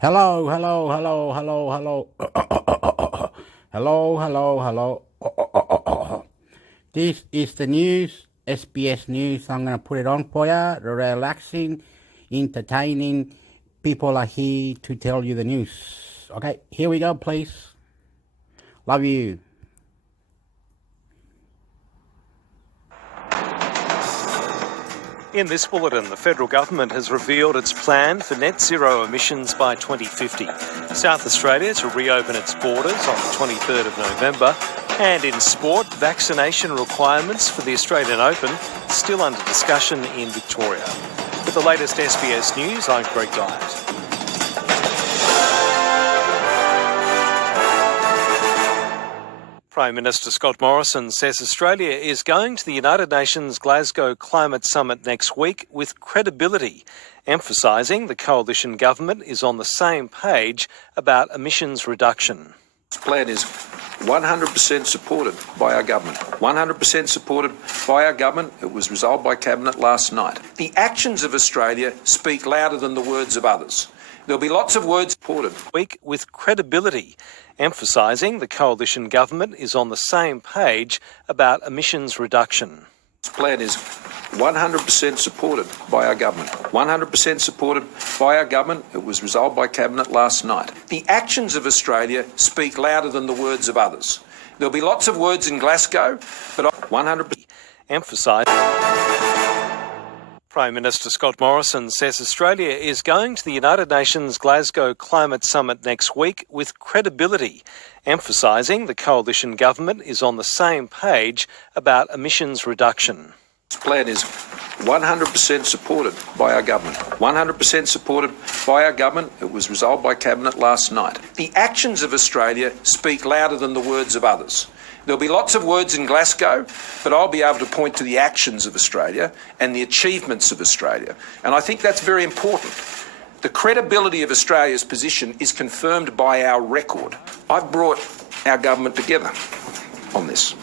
Hello, hello, hello, hello, hello. Hello. This is the news, SBS News. I'm going to put it on for you. Relaxing, entertaining. People are here to tell you the news. Okay, here we go, please. Love you. In this bulletin, the federal government has revealed its plan for net zero emissions by 2050. South Australia to reopen its borders on the 23rd of November. And in sport, vaccination requirements for the Australian Open still under discussion in Victoria. With the latest SBS News, I'm Greg Dyett. Prime Minister Scott Morrison says Australia is going to the United Nations Glasgow Climate Summit next week with credibility, emphasising the coalition government is on the same page about emissions reduction. This plan is 100% supported by our government. 100% supported by our government. It was resolved by Cabinet last night. The actions of Australia speak louder than the words of others. There'll be lots of words supported. Week with credibility, emphasising the coalition government is on the same page about emissions reduction. This plan is 100% supported by our government. 100% supported by our government. It was resolved by Cabinet last night. The actions of Australia speak louder than the words of others. There'll be lots of words in Glasgow, but 100% emphasise. Prime Minister Scott Morrison says Australia is going to the United Nations Glasgow Climate Summit next week with credibility, emphasising the coalition government is on the same page about emissions reduction. This plan is 100% supported by our government. 100% supported by our government. It was resolved by Cabinet last night. The actions of Australia speak louder than the words of others. There'll be lots of words in Glasgow, but I'll be able to point to the actions of Australia and the achievements of Australia. And I think that's very important. The credibility of Australia's position is confirmed by our record. I've brought our government together on this.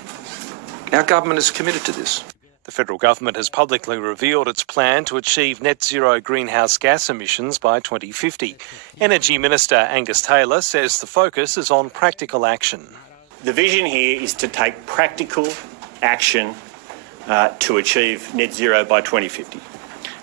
Our government is committed to this. The federal government has publicly revealed its plan to achieve net zero greenhouse gas emissions by 2050. Energy Minister Angus Taylor says the focus is on practical action. The vision here is to take practical action to achieve net zero by 2050.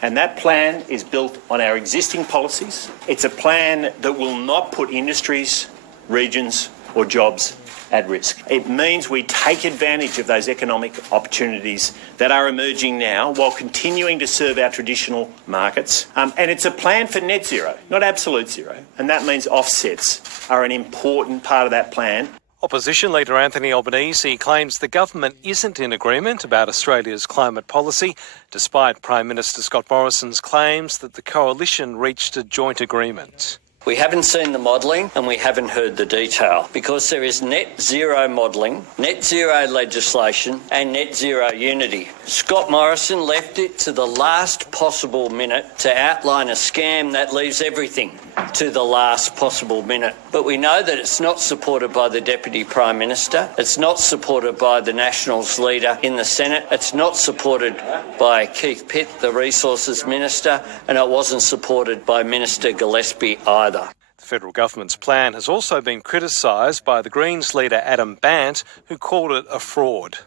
And that plan is built on our existing policies. It's a plan that will not put industries, regions or jobs at risk. It means we take advantage of those economic opportunities that are emerging now while continuing to serve our traditional markets. And it's a plan for net zero, not absolute zero. And that means offsets are an important part of that plan. Opposition leader Anthony Albanese claims the government isn't in agreement about Australia's climate policy, despite Prime Minister Scott Morrison's claims that the coalition reached a joint agreement. We haven't seen the modelling and we haven't heard the detail because there is net zero modelling, net zero legislation and net zero unity. Scott Morrison left it to the last possible minute to outline a scam that leaves everything to the last possible minute. But we know that it's not supported by the Deputy Prime Minister, it's not supported by the Nationals leader in the Senate, it's not supported by Keith Pitt, the Resources Minister, and it wasn't supported by Minister Gillespie either. The federal government's plan has also been criticised by the Greens leader Adam Bandt, who called it a fraud.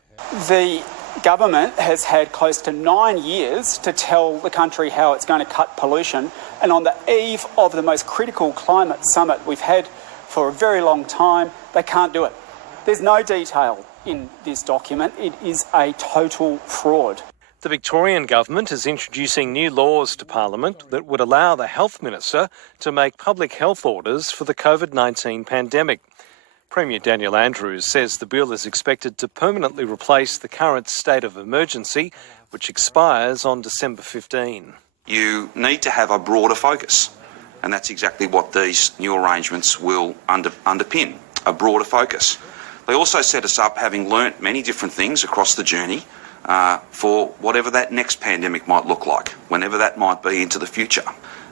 The government has had close to 9 years to tell the country how it's going to cut pollution, and on the eve of the most critical climate summit we've had for a very long time, they can't do it. There's no detail in this document. It is a total fraud. The Victorian government is introducing new laws to Parliament that would allow the Health Minister to make public health orders for the COVID-19 pandemic. Premier Daniel Andrews says the bill is expected to permanently replace the current state of emergency, which expires on December 15. You need to have a broader focus, and that's exactly what these new arrangements will underpin, a broader focus. They also set us up, having learnt many different things across the journey, for whatever that next pandemic might look like, whenever that might be into the future.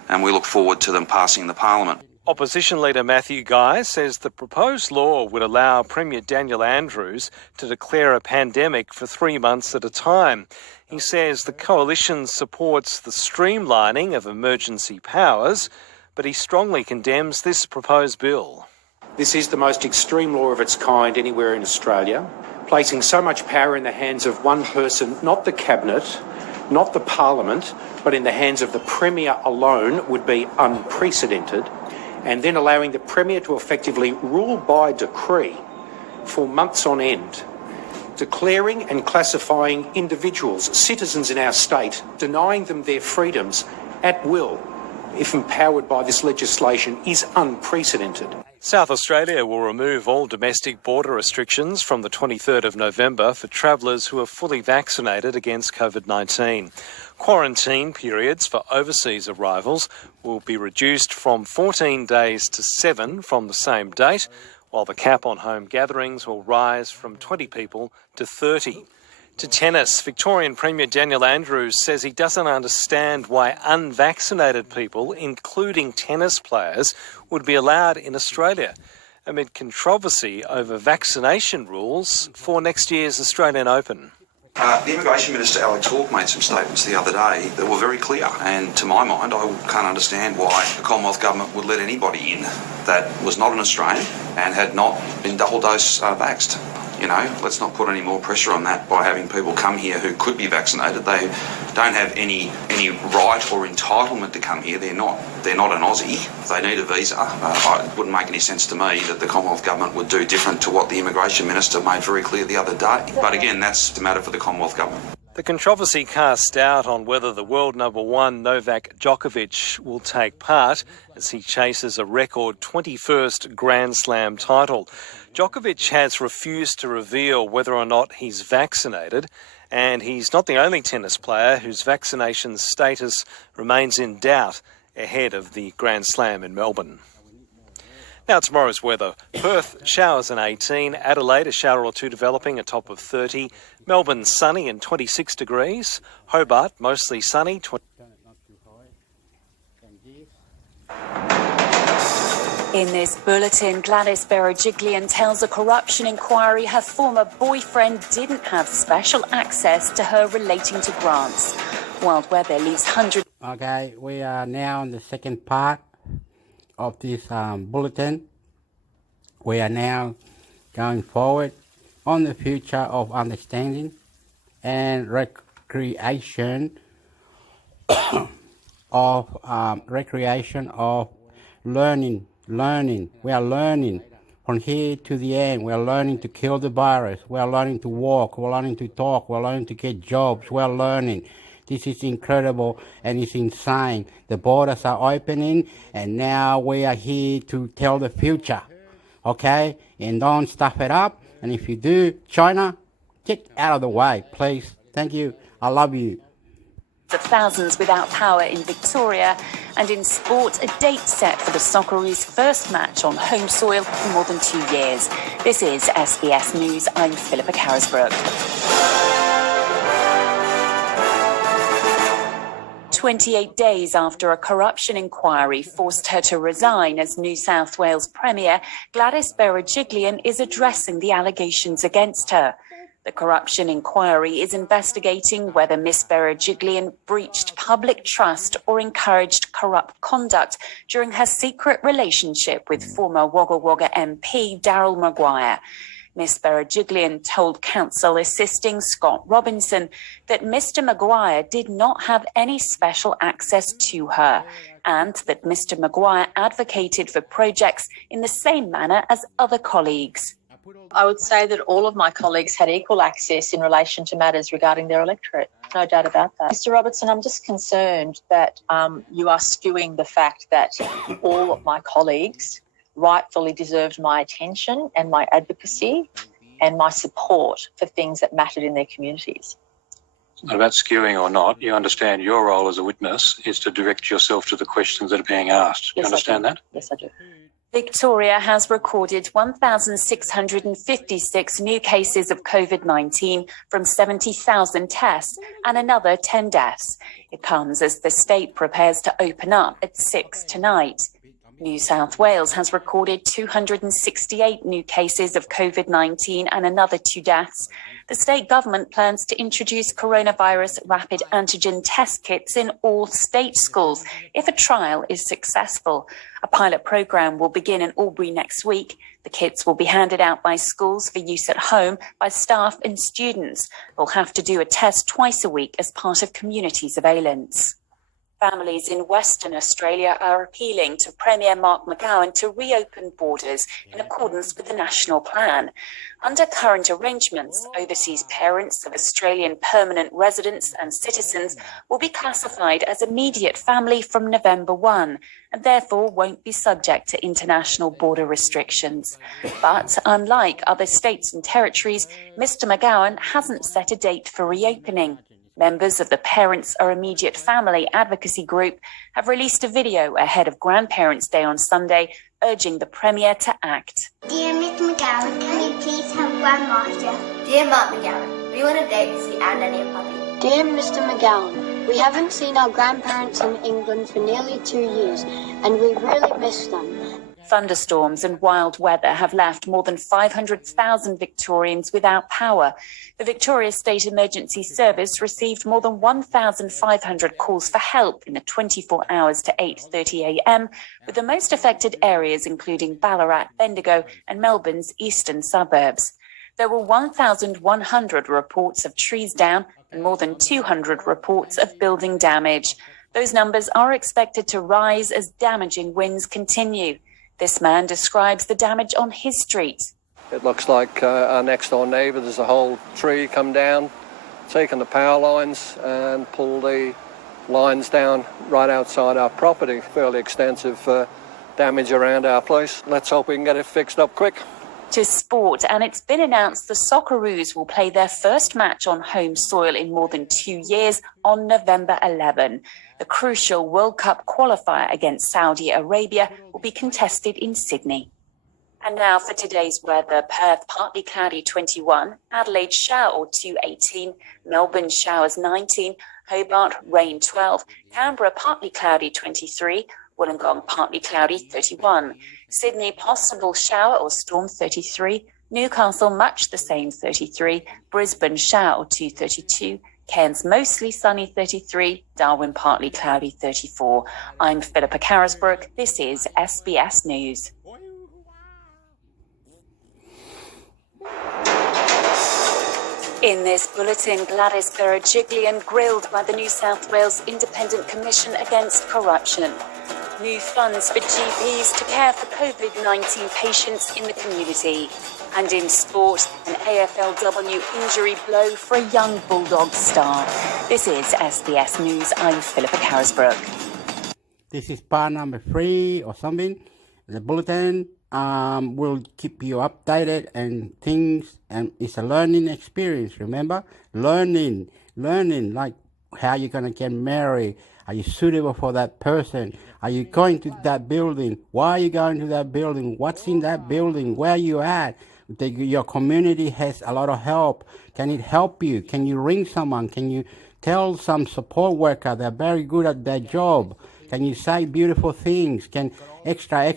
And we look forward to them passing the Parliament. Opposition leader Matthew Guy says the proposed law would allow Premier Daniel Andrews to declare a pandemic for 3 months at a time. He says the coalition supports the streamlining of emergency powers, but he strongly condemns this proposed bill. This is the most extreme law of its kind anywhere in Australia, placing so much power in the hands of one person, not the Cabinet, not the Parliament, but in the hands of the Premier alone would be unprecedented, and then allowing the Premier to effectively rule by decree for months on end, declaring and classifying individuals, citizens in our state, denying them their freedoms at will, if empowered by this legislation, is unprecedented. South Australia will remove all domestic border restrictions from the 23rd of November for travellers who are fully vaccinated against COVID-19. Quarantine periods for overseas arrivals will be reduced from 14 days to 7 from the same date, while the cap on home gatherings will rise from 20 people to 30. To tennis, Victorian Premier Daniel Andrews says he doesn't understand why unvaccinated people, including tennis players, would be allowed in Australia, amid controversy over vaccination rules for next year's Australian Open. The Immigration Minister, Alex Hawke, made some statements the other day that were very clear, and to my mind, I can't understand why the Commonwealth Government would let anybody in that was not an Australian and had not been double dose vaxxed. You know, let's not put any more pressure on that by having people come here who could be vaccinated. They don't have any right or entitlement to come here. They're not an Aussie. They need a visa. It wouldn't make any sense to me that the Commonwealth Government would do different to what the Immigration Minister made very clear the other day. But again, that's the matter for the Commonwealth Government. The controversy cast doubt on whether the world number one Novak Djokovic will take part as he chases a record 21st Grand Slam title. Djokovic has refused to reveal whether or not he's vaccinated, and he's not the only tennis player whose vaccination status remains in doubt ahead of the Grand Slam in Melbourne. Now tomorrow's weather. Perth, showers and 18. Adelaide, a shower or two developing, a top of 30. Melbourne, sunny and 26 degrees. Hobart, mostly sunny. In this bulletin, Gladys Berejiklian tells a corruption inquiry her former boyfriend didn't have special access to her relating to grants. Wild weather leaves hundreds... Okay, we are now in the second part of this bulletin. We are now going forward on the future of understanding and recreation of learning. We are learning from here to the end. We are learning to kill the virus. We are learning to walk. We are learning to talk. We are learning to get jobs. We are learning. This is incredible and it's insane. The borders are opening and now we are here to tell the future. Okay? And don't stuff it up. And if you do, China, get out of the way, please. Thank you. I love you. Of thousands without power in Victoria, and in sport, a date set for the Socceroos' first match on home soil in more than 2 years. This is SBS News. I'm Philippa Carisbrook. 28 days after a corruption inquiry forced her to resign as New South Wales Premier, Gladys Berejiklian is addressing the allegations against her. The corruption inquiry is investigating whether Miss Berejiklian breached public trust or encouraged corrupt conduct during her secret relationship with former Wagga Wagga MP Daryl Maguire. Miss Berejiklian told counsel assisting Scott Robinson that Mr Maguire did not have any special access to her and that Mr Maguire advocated for projects in the same manner as other colleagues. I would say that all of my colleagues had equal access in relation to matters regarding their electorate. No doubt about that. Mr Robertson, I'm just concerned that you are skewing the fact that all of my colleagues rightfully deserved my attention and my advocacy and my support for things that mattered in their communities. It's not about skewing or not. You understand your role as a witness is to direct yourself to the questions that are being asked. Do you understand that? Yes, I do. Victoria has recorded 1,656 new cases of COVID-19 from 70,000 tests and another 10 deaths. It comes as the state prepares to open up at 6 tonight. New South Wales has recorded 268 new cases of COVID-19 and another 2 deaths. The state government plans to introduce coronavirus rapid antigen test kits in all state schools if a trial is successful. A pilot programme will begin in Albury next week. The kits will be handed out by schools for use at home by staff and students. They'll have to do a test twice a week as part of community surveillance. Families in Western Australia are appealing to Premier Mark McGowan to reopen borders in accordance with the national plan. Under current arrangements, overseas parents of Australian permanent residents and citizens will be classified as immediate family from November 1 and therefore won't be subject to international border restrictions. But unlike other states and territories, Mr McGowan hasn't set a date for reopening. Members of the Parents Are Immediate Family advocacy group have released a video ahead of Grandparents' Day on Sunday, urging the Premier to act. Dear Mr McGowan, can you please help Grandmaster? Dear Mark McGowan, we want a date to see our nanny and puppy. Dear Mr McGowan, we haven't seen our grandparents in England for nearly 2 years, and we really miss them. Thunderstorms and wild weather have left more than 500,000 Victorians without power. The Victoria State Emergency Service received more than 1,500 calls for help in the 24 hours to 8:30 a.m, with the most affected areas including Ballarat, Bendigo and Melbourne's eastern suburbs. There were 1,100 reports of trees down and more than 200 reports of building damage. Those numbers are expected to rise as damaging winds continue. This man describes the damage on his street. It looks like our next door neighbour, there's a whole tree come down, taken the power lines and pulled the lines down right outside our property. Fairly extensive damage around our place. Let's hope we can get it fixed up quick. To sport, and it's been announced the Socceroos will play their first match on home soil in more than 2 years on November 11. The crucial World Cup qualifier against Saudi Arabia will be contested in Sydney. And now for today's weather. Perth, partly cloudy 21, Adelaide shower or 18, Melbourne showers 19, Hobart rain 12, Canberra partly cloudy 23, Wollongong partly cloudy 31, Sydney possible shower or storm 33, Newcastle much the same 33, Brisbane shower or 32, Cairns mostly sunny 33, Darwin partly cloudy 34. I'm Philippa Carisbrook. This is SBS News. In this bulletin, Gladys Berejiklian grilled by the New South Wales Independent Commission Against Corruption. New funds for GPs to care for COVID-19 patients in the community. And in sport, an AFLW injury blow for a young Bulldog star. This is SBS News. I'm Philippa Carisbrook. This is part number 3 or something. The bulletin will keep you updated and things, and it's a learning experience, remember? Learning, like how you're going to get married. Are you suitable for that person? Are you going to that building? Why are you going to that building? What's in that building? Where are you at? Your community has a lot of help. Can it help you? Can you ring someone? Can you tell some support worker they're very good at their job? Can you say beautiful things? Can extra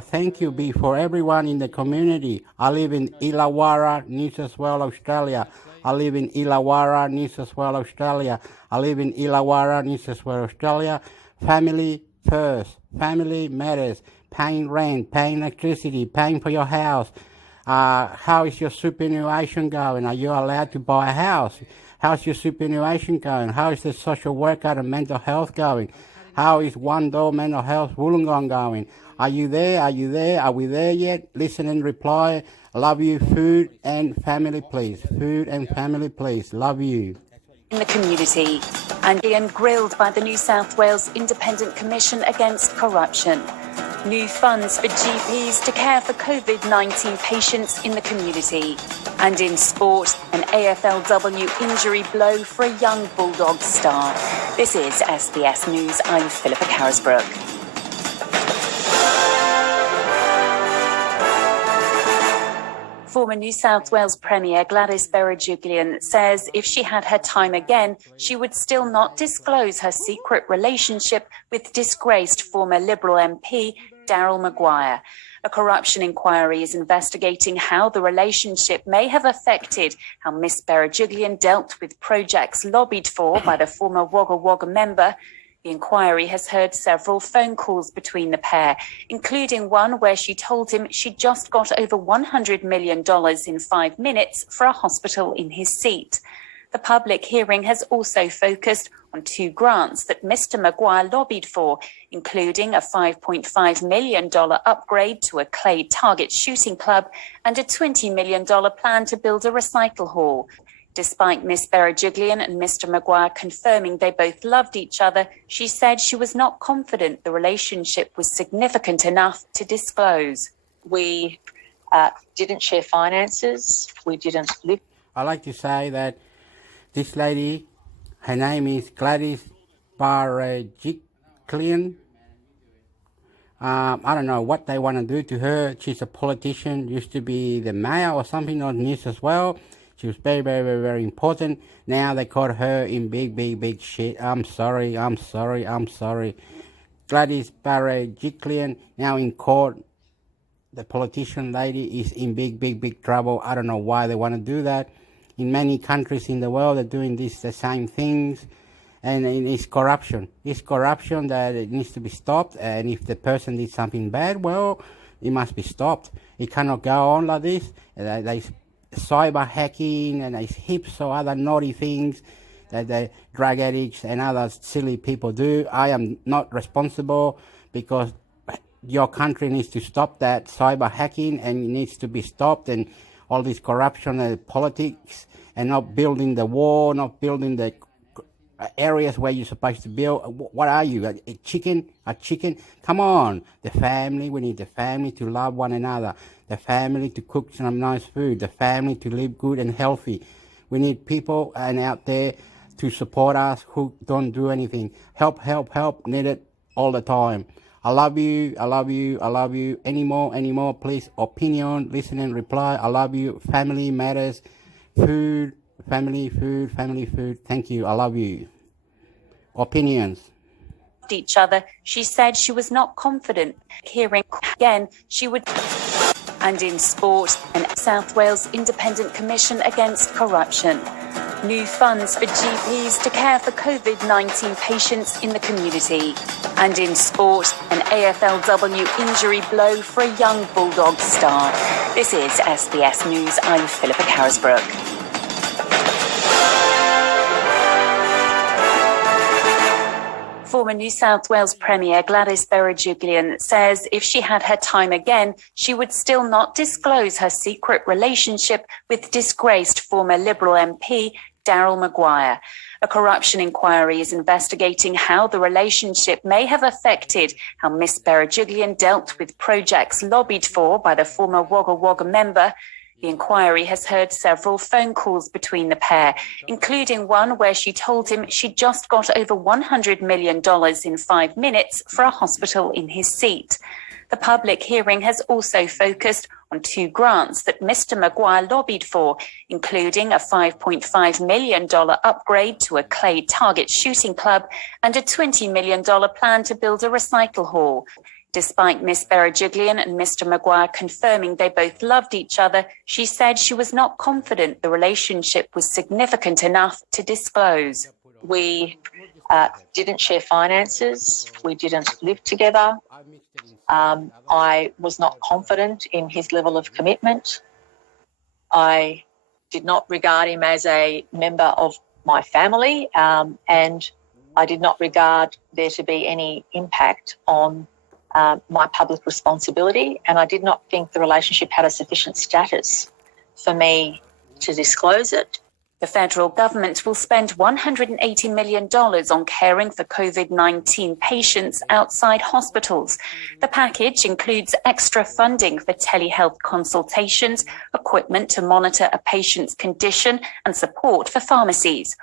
thank you be for everyone in the community? I live in Illawarra, New South Wales, Australia. I live in Illawarra, New South Wales, Australia. I live in Illawarra, New South Wales, Australia. Family first. Family matters. Paying rent, paying electricity, paying for your house. How is your superannuation going? Are you allowed to buy a house? How's your superannuation going? How is the social worker and mental health going? How is One Door Mental Health Wollongong going? Are you there? Are you there? Are we there yet? Listen and reply. Love you. Food and family, please. Food and family, please. Love you. In the community, and being grilled by the New South Wales Independent Commission Against Corruption. New funds for GPs to care for COVID-19 patients in the community. And in sport, an AFLW injury blow for a young Bulldog star. This is SBS News. I'm Philippa Carisbrook. Former New South Wales Premier Gladys Berejiklian says if she had her time again, she would still not disclose her secret relationship with disgraced former Liberal MP Daryl Maguire. A corruption inquiry is investigating how the relationship may have affected how Miss Berejiklian dealt with projects lobbied for by the former Wagga Wagga member. The inquiry has heard several phone calls between the pair, including one where she told him she'd just got over $100 million in 5 minutes for a hospital in his seat. The public hearing has also focused on 2 grants that Mr Maguire lobbied for, including a $5.5 million upgrade to a clay target shooting club and a $20 million plan to build a recycle hall. Despite Miss Berejiklian and Mr Maguire confirming they both loved each other, she said she was not confident the relationship was significant enough to disclose. We didn't share finances. We didn't live. I like to say that this lady, her name is Gladys Berejiklian. I don't know what they want to do to her. She's a politician, used to be the mayor or something on news as well. She was very, very, very, very important. Now they caught her in big shit. I'm sorry. Gladys Berejiklian now in court. The politician lady is in big trouble. I don't know why they want to do that. In many countries in the world, they're doing the same things. And it's corruption. It's corruption that it needs to be stopped. And if the person did something bad, well, it must be stopped. It cannot go on like this. There's cyber hacking and there's heaps of other naughty things that the drug addicts and other silly people do. I am not responsible because your country needs to stop that cyber hacking and it needs to be stopped, and all this corruption and politics, and not building the wall, not building the areas where you're supposed to build. What are you, a chicken? Come on, the family, we need the family to love one another, the family to cook some nice food, the family to live good and healthy. We need people out there to support us who don't do anything. Help, need it all the time. I love you. Any more, please. Opinion, listen and reply. I love you. Family matters. Food, family, food. Thank you. I love you. Opinions. Each other, she said she was not confident. Hearing again, she would. And in sport, an South Wales Independent Commission Against Corruption. New funds for GPs to care for COVID-19 patients in the community. And in sport, an AFLW injury blow for a young Bulldog star. This is SBS News. I'm Philippa Carisbrook. Former New South Wales Premier Gladys Berejiklian says if she had her time again, she would still not disclose her secret relationship with disgraced former Liberal MP Daryl Maguire. A corruption inquiry is investigating how the relationship may have affected how Miss Berejiklian dealt with projects lobbied for by the former Wagga Wagga member. The inquiry has heard several phone calls between the pair, including one where she told him she'd just got over $100 million in 5 minutes for a hospital in his seat. The public hearing has also focused on 2 grants that Mr Maguire lobbied for, including a $5.5 million upgrade to a clay target shooting club and a $20 million plan to build a recycle hall. Despite Miss Berejiklian and Mr Maguire confirming they both loved each other, she said she was not confident the relationship was significant enough to disclose. We didn't share finances. We didn't live together. I was not confident in his level of commitment. I did not regard him as a member of my family, and I did not regard there to be any impact on my public responsibility, and I did not think the relationship had a sufficient status for me to disclose it. The federal government will spend $180 million on caring for COVID-19 patients outside hospitals. The package includes extra funding for telehealth consultations, equipment to monitor a patient's condition, and support for pharmacies.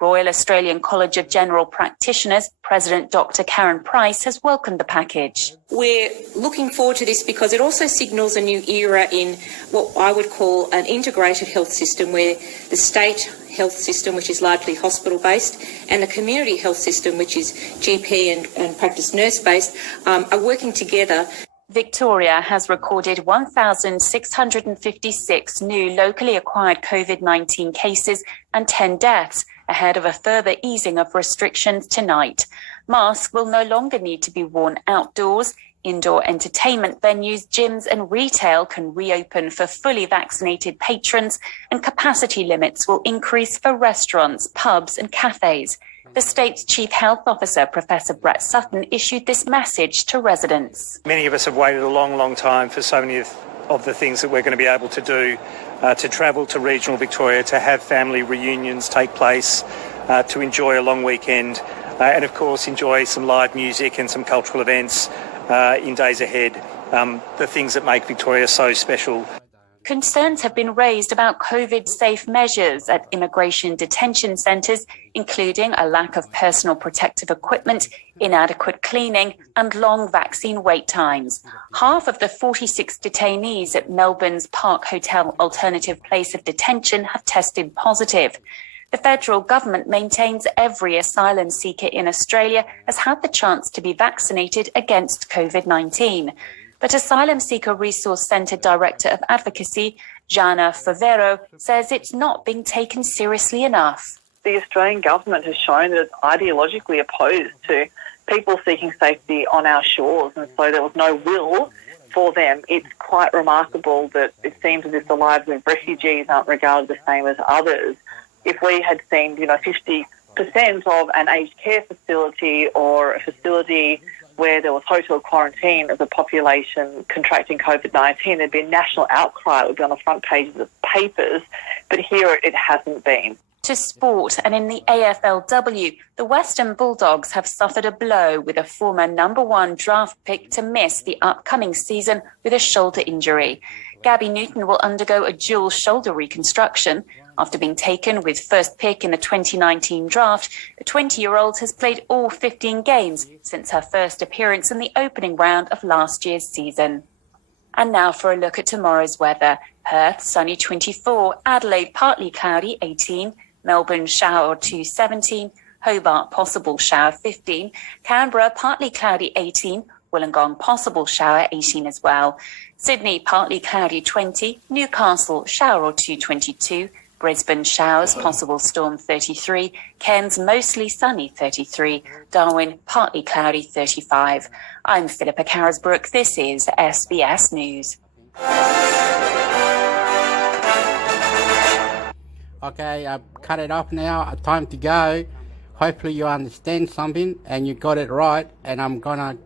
Royal Australian College of General Practitioners President Dr. Karen Price has welcomed the package. We're looking forward to this because it also signals a new era in what I would call an integrated health system, where the state health system, which is largely hospital-based, and the community health system, which is GP and practice nurse-based, are working together. Victoria has recorded 1,656 new locally acquired COVID-19 cases and 10 deaths, ahead of a further easing of restrictions tonight. Masks will no longer need to be worn outdoors. Indoor entertainment venues, gyms and retail can reopen for fully vaccinated patrons, and capacity limits will increase for restaurants, pubs and cafes. The state's Chief Health Officer, Professor Brett Sutton, issued this message to residents. Many of us have waited a long, long time for so many of the things that we're going to be able to do, to travel to regional Victoria, to have family reunions take place, to enjoy a long weekend, and of course enjoy some live music and some cultural events in days ahead, the things that make Victoria so special. Concerns have been raised about COVID-safe measures at immigration detention centres, including a lack of personal protective equipment, inadequate cleaning and long vaccine wait times. Half of the 46 detainees at Melbourne's Park Hotel alternative place of detention have tested positive. The federal government maintains every asylum seeker in Australia has had the chance to be vaccinated against COVID-19. But Asylum Seeker Resource Centre Director of Advocacy, Jana Favero, says it's not being taken seriously enough. The Australian government has shown that it's ideologically opposed to people seeking safety on our shores, and so there was no will for them. It's quite remarkable that it seems as if the lives of refugees aren't regarded the same as others. If we had seen, 50% of an aged care facility or a facility where there was hotel quarantine of the population contracting COVID-19, there'd be a national outcry. It would be on the front pages of papers, but here it hasn't been. To sport, and in the AFLW, the Western Bulldogs have suffered a blow with a former #1 draft pick to miss the upcoming season with a shoulder injury. Gabby Newton will undergo a dual shoulder reconstruction. After being taken with first pick in the 2019 draft, the 20-year-old has played all 15 games since her first appearance in the opening round of last year's season. And now for a look at tomorrow's weather. Perth, sunny 24, Adelaide, partly cloudy 18, Melbourne, shower or 2 17, Hobart, possible shower 15, Canberra, partly cloudy 18, Wollongong, possible shower 18 as well, Sydney, partly cloudy 20, Newcastle, shower or 2 22, Brisbane, showers, possible storm 33, Cairns, mostly sunny 33, Darwin, partly cloudy 35. I'm Philippa Carisbrook. This is SBS News. Okay, I've cut it off now. Time to go. Hopefully you understand something and you got it right. And I'm gonna,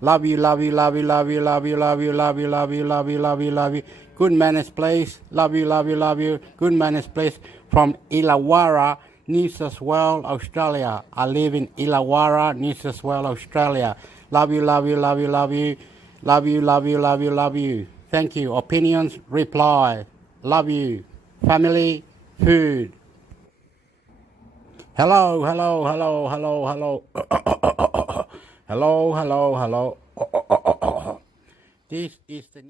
love you, love you, love you, love you, love you, love you, love you, love you, love you, love you, love you. Good manners, please. Love you, love you, love you. Good manners, please. From Illawarra, New South Wales, Australia. I live in Illawarra, New South Wales, Australia. Love you, love you, love you, love you. Love you, love you, love you, love you. Thank you. Opinions, reply. Love you. Family, food. Hello, hello, hello, hello, hello. Hello, hello, hello. This is the